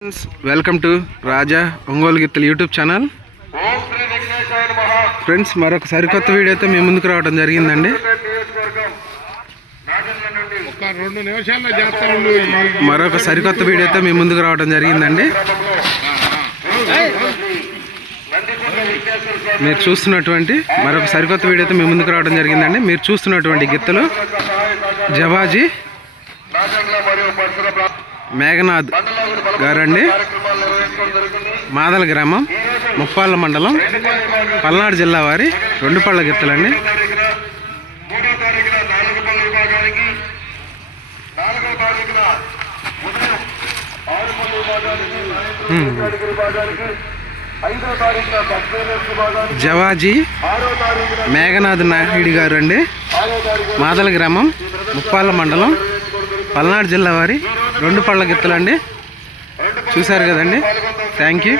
Friends welcome to Raja Ongole గిత్తలు YouTube channel friends మరొక సరికొత్త వీడియోతో మేము ముందుకు రావడం జరిగిందండి. మరొక సరికొత్త వీడియోతో మేము ముందుకు రావడం జరిగిందండి. మీరు చూస్తున్నటువంటి మరొక సరికొత్త వీడియోతో మేము ముందుకు రావడం జరిగిందండి. మీరు చూస్తున్నటువంటి గిత్తలు జవాజీ. మేఘనాథ్ గారండి. మాదల గ్రామం ముప్పాళ్ళ మండలం పల్నాడు జిల్లా వారి రెండు పళ్ళ గిత్తలండి. జవాజీ మేఘనాథ్ నాయుడు గారు అండి మాదల గ్రామం ముప్పాళ్ళ మండలం పల్నాడు జిల్లా వారి రెండు పళ్ళ గిత్తలండి. చూశారు కదండి. Thank you